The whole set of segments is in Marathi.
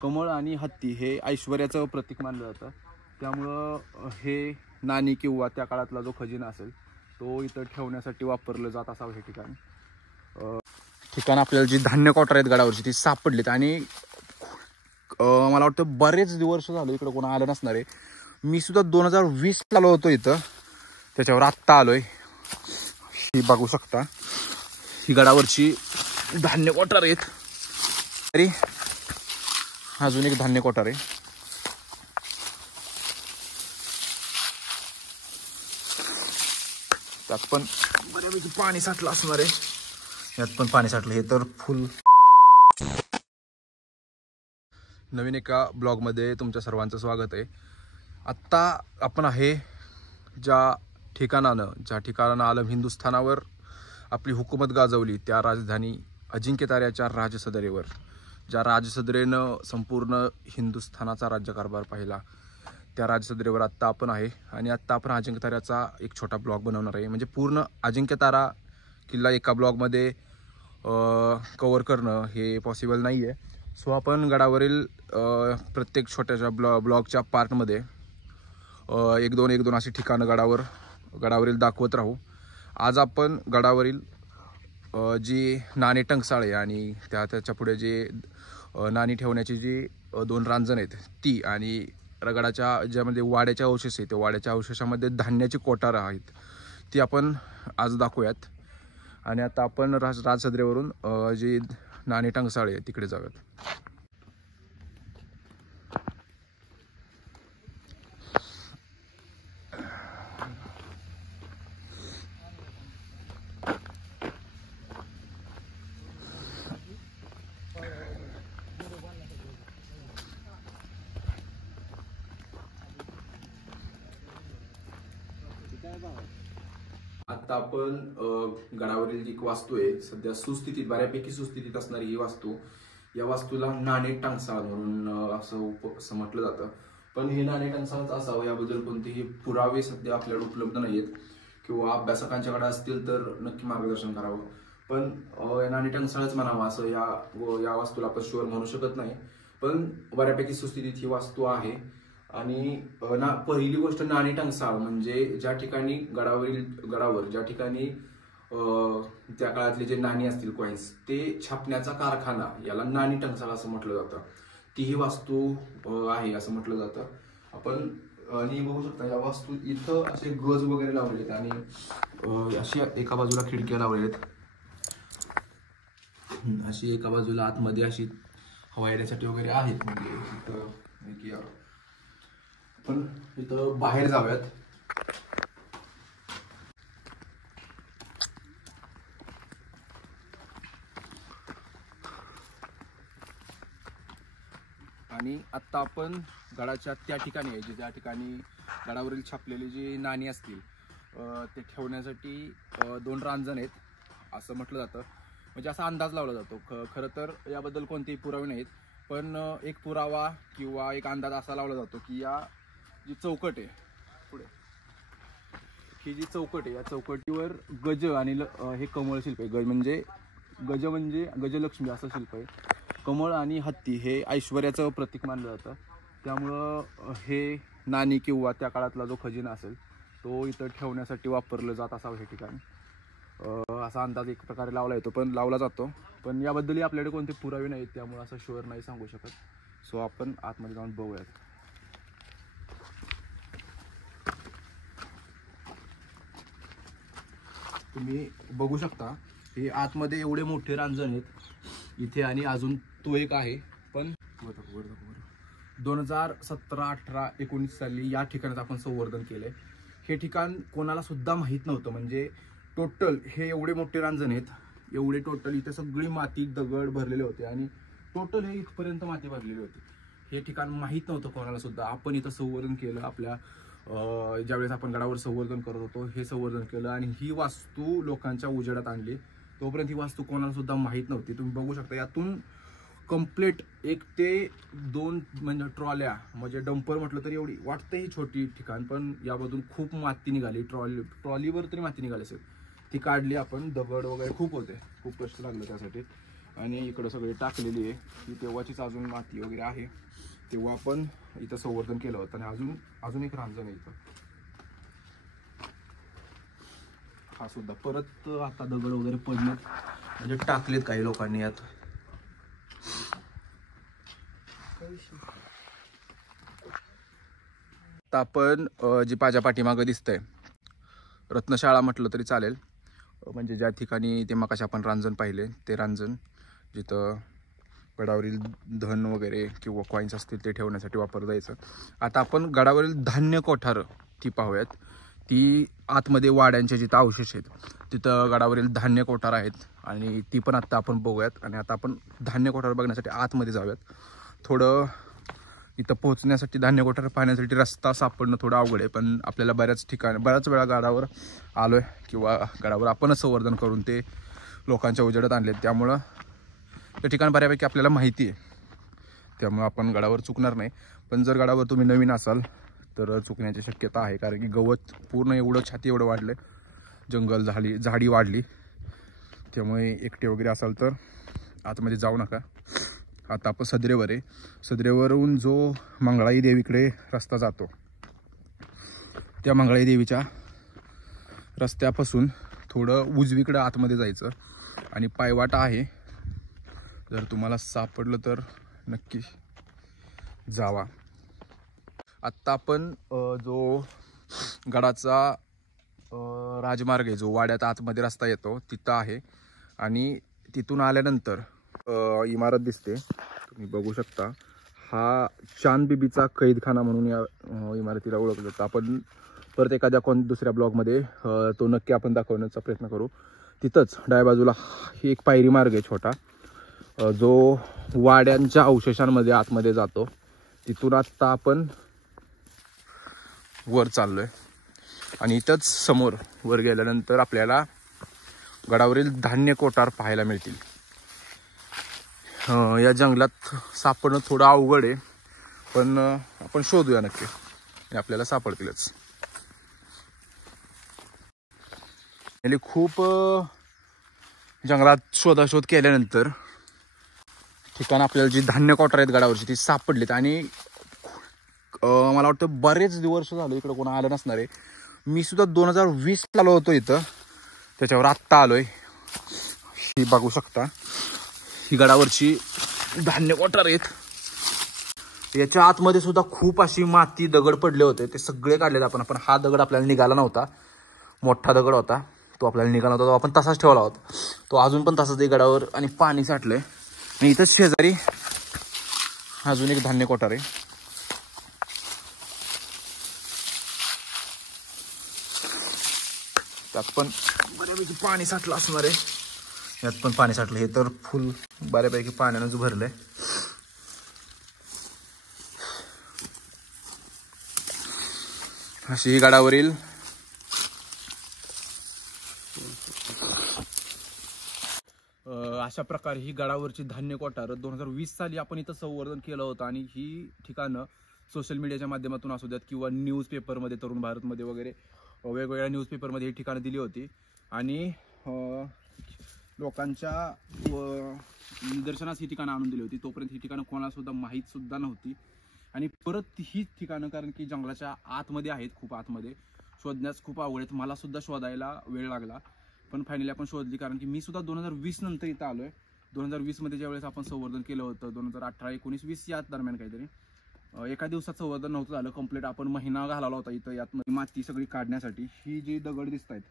कमळ आणि हत्ती हे ऐश्वर्याचं प्रतीक मानलं जातं. त्यामुळं हे नाणी किंवा त्या काळातला जो खजिना असेल तो इथं ठेवण्यासाठी वापरलं जात असावं. हे ठिकाण आपल्याला जी धान्य कोठार आहेत गडावरची ती सापडलीत आणि मला वाटतं बरेच वर्ष झालं इकडं कोणा आलं नसणार आहे. मी सुद्धा 2020 आलो होतो इथं, त्याच्यावर आत्ता आलोय. ही बघू शकता, ही गडावरची धान्य कोठार आहेत. तरी अजून एक धान्य कोठार आहे. त्यात पण बऱ्यापैकी पाणी साठलं असणार आहे. यात पण पाणी साठलं. हे तर फुल. नवीन एका ब्लॉगमध्ये तुमच्या सर्वांचं स्वागत आहे. आत्ता आपण आहे ज्या ठिकाणानं आलम हिंदुस्थानावर आपली हुकूमत गाजवली त्या राजधानी अजिंक्यताऱ्याच्या राजसदरेवर, ज्या राजसदरेनं संपूर्ण हिंदुस्थानाचा राज्यकारभार पाहिला, त्या राजसदरेवर आत्ता आपण आहे. आणि आत्ता आपण अजिंक्यताऱ्याचा एक छोटा ब्लॉग बनवणार आहे. म्हणजे पूर्ण अजिंक्यतारा किल्ला एका ब्लॉगमध्ये कव्हर करणं हे पॉसिबल नाही आहे. सो आपण गडावरील प्रत्येक छोट्याशा ब्लॉगच्या पार्टमध्ये एक दोन अशी ठिकाणं गडावरील दाखवत राहू. आज आपण गडावरील जी नाणी टंकसाळे आणि त्याच्या पुढे जे नाणी ठेवण्याची जी 2 रांजण आहेत ती, आणि गडाच्या ज्यामध्ये वाड्याच्या अवशेष आहेत त्या वाड्याच्या अवशेषामध्ये धान्याची कोठार आहेत ती आपण आज दाखवूयात. आणि आता आपण राजसदरेवरून जी नाणी टंकसाळे आहे तिकडे जाऊयात. आता आपण गडावरील जी वास्तू आहे सध्या सुस्थितीत, बऱ्यापैकी सुस्थितीत असणारी ही वास्तू, या वास्तूला नाणे टंकसाळ म्हणून असं म्हटलं जातं. पण हे नाणे टंकसाळच असावं याबद्दल कोणतेही पुरावे सध्या आपल्याला उपलब्ध नाहीयेत, किंवा अभ्यासकांच्याकडे असतील तर नक्की मार्गदर्शन करावं. पण नाणे टंकसाळच म्हणावं असं या वास्तूला आपण शुअर म्हणू शकत नाही. पण बऱ्यापैकी सुस्थितीत ही वास्तू आहे. आणि पहिली गोष्ट, नाणी टंकसाळ म्हणजे ज्या ठिकाणी गडावर ज्या ठिकाणी त्या काळातले जे नाणी असतील, कॉइन्स, ते छापण्याचा कारखाना, याला नाणी टंकसाळ असं म्हटलं जातं. ती ही वास्तू आहे असं म्हटलं जातं. आपण आणि बघू शकता या वास्तू इथं असे गज वगैरे लावलेत आणि अशी एका बाजूला खिडक्या लावलेत, अशी एका बाजूला आतमध्ये अशी हवा येण्यासाठी वगैरे आहेत. म्हणजे पण इथं बाहेर जाऊयात. आणि आत्ता आपण गडाच्या त्या ठिकाणी आहे ज्या ठिकाणी गडावरील छापलेली जी नाणी असतील ते ठेवण्यासाठी 2 रांजण आहेत असं म्हटलं जातं. म्हणजे असा अंदाज लावला जातो. खरं तर याबद्दल कोणतेही पुरावे नाहीत, पण एक पुरावा किंवा एक अंदाज असा लावला जातो की या जी चौकट आहे पुढे, ही जी चौकट आहे या चौकटीवर गज आणि हे कमळ शिल्प आहे. गज म्हणजे गजलक्ष्मी असं शिल्प आहे. कमळ आणि हत्ती हे ऐश्वर्याचं प्रतीक मानलं जातं. त्यामुळं हे नाणी किंवा त्या काळातला जो खजिना असेल तो इथं ठेवण्यासाठी वापरलं जात असावं हे ठिकाण, असा अंदाज एक प्रकारे लावला जातो. पण याबद्दलही आपल्याकडे कोणते पुरावे नाहीत, त्यामुळे असं शुअर नाही सांगू शकत. सो आपण आतमध्ये जाऊन बघूयात. तुम्ही बघू शकता हे आतमध्ये एवढे मोठे रांजण आहेत इथे, आणि अजून तो एक आहे. पण 2017, 18, 19 साली या ठिकाणात आपण संवर्धन केलंय. हे ठिकाण कोणाला सुद्धा माहीत नव्हतं. म्हणजे टोटल हे एवढे मोठे रांजण आहेत, एवढे टोटल इथे सगळी माती दगड भरलेले होते आणि टोटल हे इथपर्यंत माती भरलेली होती. हे ठिकाण माहीत नव्हतं कोणाला सुद्धा. आपण इथं संवर्धन केलं. आपल्या ज्यावेळेस आपण गडावर संवर्धन करत होतो हे संवर्धन केलं आणि ही वास्तू लोकांच्या उजेडात आणली. तोपर्यंत ही वास्तू कोणाला सुद्धा माहीत नव्हती. तुम्ही बघू शकता यातून कंप्लीट 1 ते 2 म्हणजे ट्रॉल्या, म्हणजे डंपर म्हटलं तरी एवढी वाटतं ही छोटी ठिकाण, पण यामधून खूप माती निघाली. ट्रॉलीवर तरी माती निघाली असेल. ती काढली आपण. दगड वगैरे खूप होते, खूप कष्ट लागलं त्यासाठी. आणि इकडं सगळी टाकलेली आहे. ही तेव्हाचीच अजून माती वगैरे आहे, तेव्हा आपण इथं संवर्धन केलं होतं. आणि अजून एक रांजण आहे इथं, हा सुद्धा परत आता दगड वगैरे पडलेत, म्हणजे टाकलेत काही लोकांनी यात. आता आपण जी माझ्या पाठीमागं दिसतंय रत्नशाळा म्हटलं तरी चालेल, म्हणजे ज्या ठिकाणी ते मगाशी आपण रांजण पाहिले ते रांजण, जिथं गडावरील धन वगैरे किंवा कॉईन्स असतील ते ठेवण्यासाठी वापरलं जायचं. आता आपण गडावरील धान्य कोठारं ती पाहूयात. ती आतमध्ये वाड्यांचे जिथं अवशेष आहेत तिथं गडावरील धान्य कोठार आहेत, आणि ती पण आत्ता आपण बघूयात. आणि आता आपण धान्य कोठार बघण्यासाठी आतमध्ये जाऊयात. थोडं इथं पोहोचण्यासाठी, धान्य कोठार पाहण्यासाठी रस्ता सापडणं थोडं अवघड आहे, पण आपल्याला बऱ्याच वेळा गडावर आलो आहे किंवा गडावर आपणच संवर्धन करून ते लोकांच्या उजेडात आणलेत, त्यामुळं ते ठिकाण बऱ्यापैकी आपल्याला माहिती आहे. त्यामुळं आपण गडावर चुकणार नाही. पण जर गडावर तुम्ही नवीन असाल तर चुकण्याची शक्यता आहे, कारण की गवत पूर्ण एवढं छाती एवढं वाढलं, जंगल झाडी वाढली, त्यामुळे एकटे वगैरे असाल तर आतमध्ये जाऊ नका. आता आपण सदरेवर आहे. सदरेवरून जो मंगळाई देवीकडे रस्ता जातो, त्या मंगळाई देवीच्या रस्त्यापासून थोडं उजवीकडे आतमध्ये जायचं, आणि पायवाटा आहे. जर तुम्हाला सापडलं तर नक्की जावा. आत्ता आपण जो गडाचा राजमार्ग आहे, जो वाड्यात आतमध्ये रस्ता येतो तिथं आहे. आणि तिथून आल्यानंतर इमारत दिसते, तुम्ही बघू शकता. हा चांदबिबीचा कैदखाना म्हणून या इमारतीला ओळखलं जातं. आपण परत एखाद्या दुसऱ्या ब्लॉगमध्ये तो नक्की आपण दाखवण्याचा प्रयत्न करू. तिथंच डाव्या बाजूला ही एक पायरी मार्ग आहे छोटा, जो वाड्यांच्या अवशेषांमध्ये आतमध्ये जातो. तिथून आत्ता आपण वर चाललोय, आणि इथंच समोर वर गेल्यानंतर आपल्याला गडावरील धान्य कोठार पाहायला मिळतील. या जंगलात सापडणं थोडं अवघड आहे, पण आपण शोधूया नक्की, आपल्याला सापडतीलच. आणि खूप जंगलात शोधाशोध केल्यानंतर ठिकाण आपल्याला जी धान्य कोठार आहेत गडावरची ती सापडलीत. आणि मला वाटतं बरेच वर्ष झालं इकडं कोणा आलं नसणार आहे. मी सुद्धा 2020 आलो होतो इथं, त्याच्यावर आत्ता आलोय. ही बघू शकता, ही गडावरची धान्य कोठार आहेत. याच्या आतमध्ये सुद्धा खूप अशी माती दगड पडले होते, ते सगळे काढलेले आपण. हा दगड आपल्याला निघाला नव्हता, मोठा दगड होता, तो आपल्याला निघाला नव्हता, तो आपण तसाच ठेवला होता. तो अजून पण तसाच आहे गडावर, आणि पाणी साठलंय. आणि इथंच शेजारी अजून एक धान्य कोठार आहे. त्यात पण बऱ्यापैकी पाणी साठलं असणार आहे. यात पण पाणी साठलं, हे तर फुल बऱ्यापैकी पाण्यानंच भरलंय. अशी ही गडावरील अशा प्रकारे ही गडावरची धान्य कोठार 2020 साली आपण इथं संवर्धन केलं होतं. आणि ही ठिकाणं सोशल मीडियाच्या माध्यमातून असू द्यात किंवा न्यूजपेपरमध्ये, तरुण भारतमध्ये वगैरे वेगवेगळ्या न्यूजपेपरमध्ये ही ठिकाणं दिली होती. आणि लोकांच्या निदर्शनास ही ठिकाणं आणून दिली होती. तोपर्यंत ही ठिकाणं कोणाला सुद्धा माहीत सुद्धा नव्हती. आणि परत ही ठिकाणं, कारण की जंगलाच्या आतमध्ये आहेत, खूप आतमध्ये, शोधण्यास खूप आवड आहेत. मला सुद्धा शोधायला वेळ लागला, पण फायनली आपण शोधली. कारण की मी सुद्धा 2020 नंतर इथं आलोय. 2020 मध्ये ज्यावेळेस आपण संवर्धन केलं होतं, 2018, 19, 20 या दरम्यान काहीतरी, एका दिवसात संवर्धन नव्हतं झालं कंप्लीट. आपण महिना घालवला होता इथं यात माती सगळी काढण्यासाठी. ही जी दगड दिसत आहेत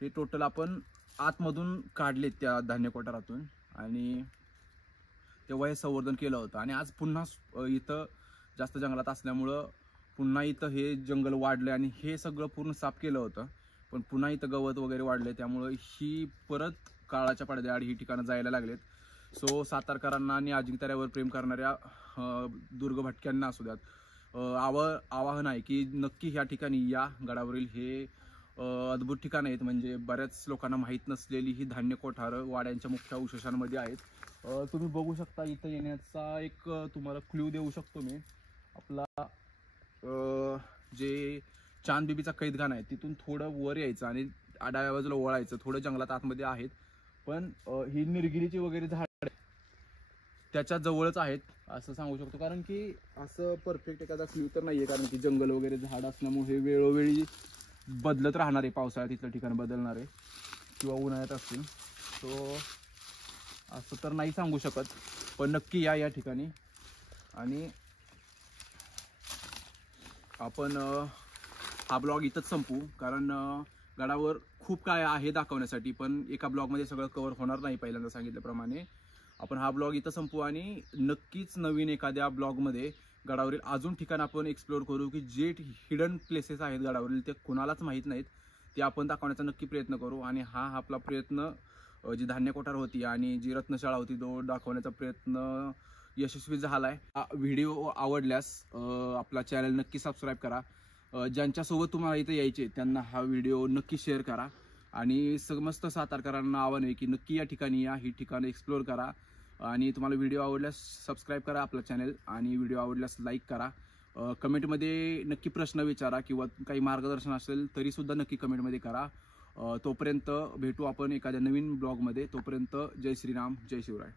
हे टोटल आपण आतमधून काढलेत त्या धान्य कोठारातून, आणि तेव्हा हे संवर्धन केलं होतं. आणि आज पुन्हा इथं जास्त जंगलात असल्यामुळं पुन्हा इथं हे जंगल वाढलं, आणि हे सगळं पूर्ण साफ केलं होतं, पण पुन्हा इथं गवत वगैरे वाढले, त्यामुळं ही परत काळाच्या पडद्याआड ही ठिकाणं जायला लागलेत. सो सातारकरांना आणि अजिंक्यताऱ्यावर प्रेम करणाऱ्या दुर्ग भटक्यांना असू द्यात, आवाहन आहे की नक्की ह्या ठिकाणी या. गडावरील हे अद्भुत ठिकाणं आहेत, म्हणजे बऱ्याच लोकांना माहीत नसलेली ही धान्य कोठारं वाड्यांच्या मुख्य अवशेषांमध्ये आहेत. तुम्ही बघू शकता, इथं येण्याचा एक तुम्हाला क्ल्यू देऊ शकतो मी. आपला जे चांदबिबीचा कैदखाना आहे तिथून थोडं वर यायचं आणि डाव्या बाजूला वळायचं. थोडं जंगलात आतमध्ये आहेत, पण ही निरगिरीची वगैरे झाड त्याच्या जवळच आहेत असं सांगू शकतो, कारण की असं परफेक्ट एखादा क्ल्यू तर नाही आहे, कारण की जंगल वगैरे झाड असल्यामुळे वेळोवेळी बदलत राहणार आहे, पावसाळ्यात इथलं ठिकाण बदलणार आहे किंवा उन्हाळ्यात असतील. सो असं तर नाही सांगू शकत, पण नक्की या ठिकाणी. आणि आपण हा ब्लॉग इथंच संपू, कारण गडावर खूप काय आहे दाखवण्यासाठी, पण एका ब्लॉगमध्ये सगळं कव्हर होणार नाही. पहिल्यांदा सांगितल्याप्रमाणे आपण हा ब्लॉग इथं संपू आणि नक्कीच नवीन एखाद्या ब्लॉगमध्ये गडावरील अजून ठिकाण आपण एक्सप्लोअर करू, की जे हिडन प्लेसेस आहेत गडावरील ते कुणालाच माहीत नाहीत, ते आपण दाखवण्याचा नक्की प्रयत्न करू. आणि हा आपला प्रयत्न जी धान्य कोठार होती आणि जी रत्नशाळा होती तो दाखवण्याचा प्रयत्न यशस्वी झाला आहे. व्हिडिओ आवडल्यास आपला चॅनल नक्की सबस्क्राईब करा. ज्यांच्यासोबत तुम्हाला इथे यायचे त्यांना हा व्हिडिओ नक्की शेअर करा. आणि समस्त सातारकरांना आवाहन आहे की नक्की या ठिकाणी या, ही ठिकाणं एक्सप्लोअर करा. आणि तुम्हाला व्हिडिओ आवडल्यास सबस्क्राईब करा आपला चॅनल, आणि व्हिडिओ आवडल्यास लाईक करा. कमेंटमध्ये नक्की प्रश्न विचारा किंवा काही मार्गदर्शन असेल तरीसुद्धा नक्की कमेंटमध्ये करा. तोपर्यंत भेटू आपण एखाद्या नवीन ब्लॉगमध्ये. तोपर्यंत जय श्रीराम, जय शिवराय.